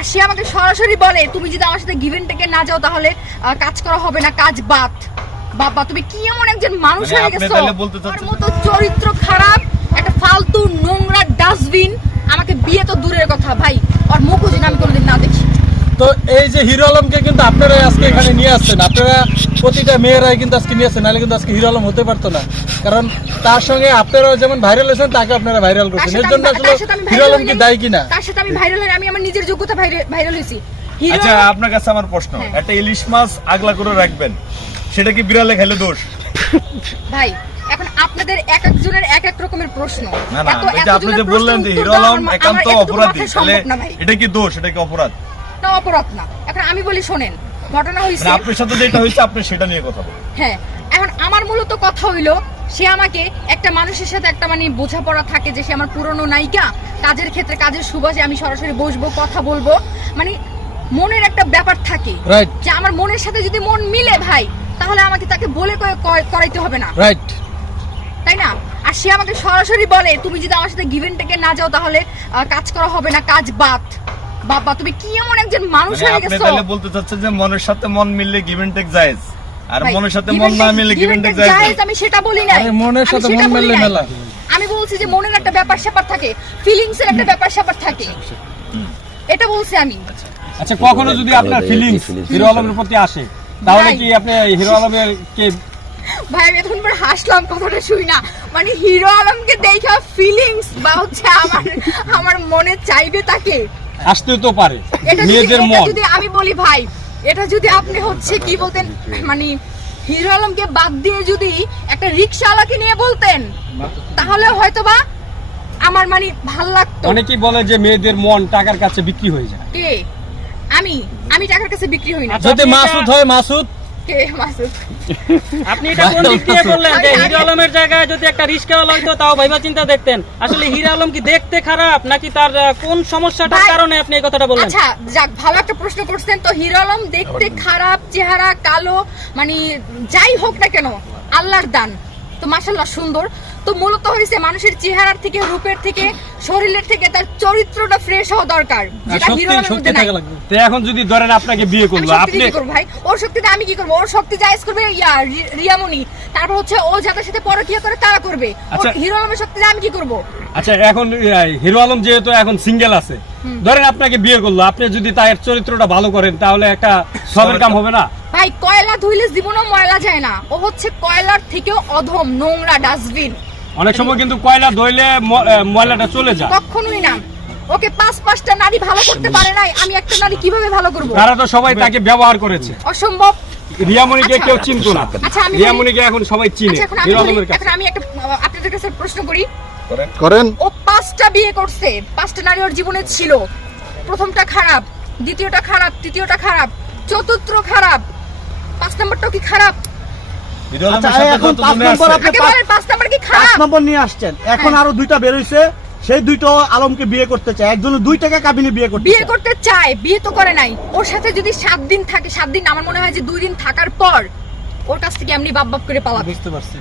আর সে আমাকে সরাসরি বলে তুমি যদি আমার সাথে গিভেন টেকে না যাও তাহলে কাজ করা হবে না কাজ বাদ। বাবা তুমি কি এমন একজন মানুষ মানে হয়ে গেছো? চাচ্ছেন- মতো চরিত্র খারাপ একটা ফালতু নোংরা ডাস্টবিন আমাকে বিয়ে তো দূরের কথা ভাই। আর মুখও যেন আমি কোনোদিন না দেখি। তো এই যে হিরো আলমকে কিন্তু আপনারা আজকে এখানে নিয়ে আসছেন। আপনারা প্রতিটা মেয়েরাই কিন্তু আজকে নিয়ে আসছেন নাহলে কিন্তু আজকে হিরো আলম হতে পারতো না। কারণ তার সঙ্গে আপনারাও যেমন ভাইরাল হয়েছেন তাকে আপনারা ভাইরাল করছেন। এর জন্য আসলে হিরো আলম কি দায়ী কিনা? তার সাথে আমি ভাইরাল হই আমি আমার নিজের যোগ্যতা ভাইরাল হয়েছি। আচ্ছা আপনার কাছে আমার প্রশ্ন। হ্যাঁ। একটা ইলিশ মাছ আগলা করে রাখবেন সেটা কি বিড়ালে খেলে দোষ? ভাই এখন আপনাদের এক একজনের এক এক রকমের প্রশ্ন। না না এত- এটা আপনি যে বললেন যে হিরো আলম একান্ত অপরাধী তাহলে এটা কি দোষ? এটা কি অপরাধ? না অপরাধ না। এখন আমি বলি শোনেন ঘটনা হয়েছে মানে আপনার সাথে যেটা হয়েছে আপনি সেটা নিয়ে কথা বলুন। হ্যাঁ এখন আমার মূলত কথা হইল সে আমাকে একটা মানুষের সাথে একটা মানে বোঝাপড়া থাকে যে সে আমার পুরনো নায়িকা। কাজের ক্ষেত্রে কাজের সুবাসে আমি সরাসরি বসবো কথা বলব। মানে মনের একটা ব্যাপার থাকে। যে আমার মনের সাথে যদি মন মিলে ভাই তাহলে আমাকে তাকে বলে করাইতে হবে না। রাইট তাই না? আর সে আমাকে সরাসরি বলে তুমি যদি আমার সাথে গিভেন টেকে না যাও তাহলে কাজ করা হবে না কাজ বাদ। বাবা তুমি কি এমন একজন মানুষ মানে হয়ে আপনি গেছো? তাহলে বলতে চাচ্ছেন যে মনের সাথে মন মিললে গিভেন টেক জায়েজ আর মনের সাথে মন না take জায়েজ আমি সেটা বলি নাই। আরে মনের সাথে মন মেলা। আমি বলছি যে মনের একটা ব্যাপার স্যাপার থাকে ফিলিংস এর একটা ব্যাপার স্যাপার থাকে। এটা বলছি আমি। আচ্ছা কখনো যদি আপনার ফিলিংস হিরো আলমের প্রতি আসে তাহলে কি আপনি হিরো আলমের কে ভাই আমি এতক্ষণ পর হাসলাম কথাটা শুই না। মানে হিরো আলমকে দেখা ফিলিংস বা হচ্ছে আমার আমার মনে চাইবে তাকে? আসতেও তো পারে এটা যদি মন। যদি আমি বলি ভাই এটা যদি আপনি হচ্ছে কি বলতেন মানে হিরো আলমকে বাদ দিয়ে যদি একটা রিক্সাওয়ালাকে নিয়ে বলতেন তাহলে হয়তো বা আমার মানে ভালো লাগতো। অনেকেই বলে যে মেয়েদের মন টাকার কাছে বিক্রি হয়ে যায়। কে? আমি আমি টাকার কাছে বিক্রি হই না। যদি মাসুদ হয় মাসুদ। কে মাসুদ? আপনি এটা কোন দিক দিয়ে বললেন যে হিরো আলমের জায়গায় যদি একটা রিস্কাওয়ালা হইতো তাও ভাইবা চিন্তা দেখতেন। আসলে হিরো আলম কি দেখতে খারাপ নাকি তার কোন সমস্যাটার কারণে আপনি এই কথাটা বললেন? আচ্ছা যাক ভালো একটা প্রশ্ন করছেন। তো হিরো আলম দেখতে খারাপ চেহারা কালো মানে যাই হোক না কেন আল্লাহর দান। তো মাশাল্লাহ সুন্দর। তো মূলত হয়েছে মানুষের চেহারার থেকে রূপের থেকে শরীরের থেকে তার চরিত্রটা ফ্রেশ হওয়া দরকার। যেটা মধ্যে নাই। তো এখন যদি ধরেন আপনাকে বিয়ে আপনি কি করব ভাই? ওর শক্তিতে আমি কি করব? ওর শক্তি জায়েজ করবে ইয়া রিয়ামনি তারপর হচ্ছে ও যাদের সাথে পরকিয়া করে তারা করবে। আচ্ছা। হিরো আলমের শক্তিতে আমি কি করব? আচ্ছা এখন হিরো আলম যেহেতু এখন সিঙ্গেল আছে ধরেন আপনাকে বিয়ে করল আপনি যদি তার চরিত্রটা ভালো করেন তাহলে একটা সবের কাম হবে না? ভাই কয়লা ধুইলে জীবনও ময়লা যায় না। ও হচ্ছে কয়লার থেকেও অধম নোংরা ডাস্টবিন। অনেক সময় কিন্তু কয়লা ধইলে ময়লাটা চলে যায়। কখনোই না। ওকে পাঁচ পাঁচটা নারী ভালো করতে পারে নাই আমি একটা নারী কীভাবে ভালো করব? তারা তো সবাই তাকে ব্যবহার করেছে। অসম্ভব। রিয়ামণিকে আচ্ছা। কেউ চিনতো না। আচ্ছা, রিয়ামণিকে এখন সবাই চিনে আচ্ছা কাছে। এখন আমি একটা আপনাদের কাছে প্রশ্ন করি। করেন? করেন। ও পাঁচটা বিয়ে করছে। পাঁচটা নারী ওর জীবনে ছিল। প্রথমটা খারাপ দ্বিতীয়টা খারাপ তৃতীয়টা খারাপ চতুর্থ খারাপ। পাঁচ নম্বরটাও কি খারাপ? এখন পাঁচ নম্বর আপনি পাঁচ- নম্বর কি পাঁচ নম্বর নিয়ে আসছেন। এখন। আরও দুইটা বেরোইছে সেই দুইটা আলমকে বিয়ে করতে চায়। একজন দুই টাকা কাবিনে বিয়ে করতে বিয়ে করতে চায় বিয়ে তো করে নাই। ওর সাথে যদি সাত দিন থাকে সাত দিন আমার মনে হয় যে দুই দিন থাকার পর ওর কাছ থেকে এমনি বাপ বাপ করে পালাবে। বুঝতে পারছি।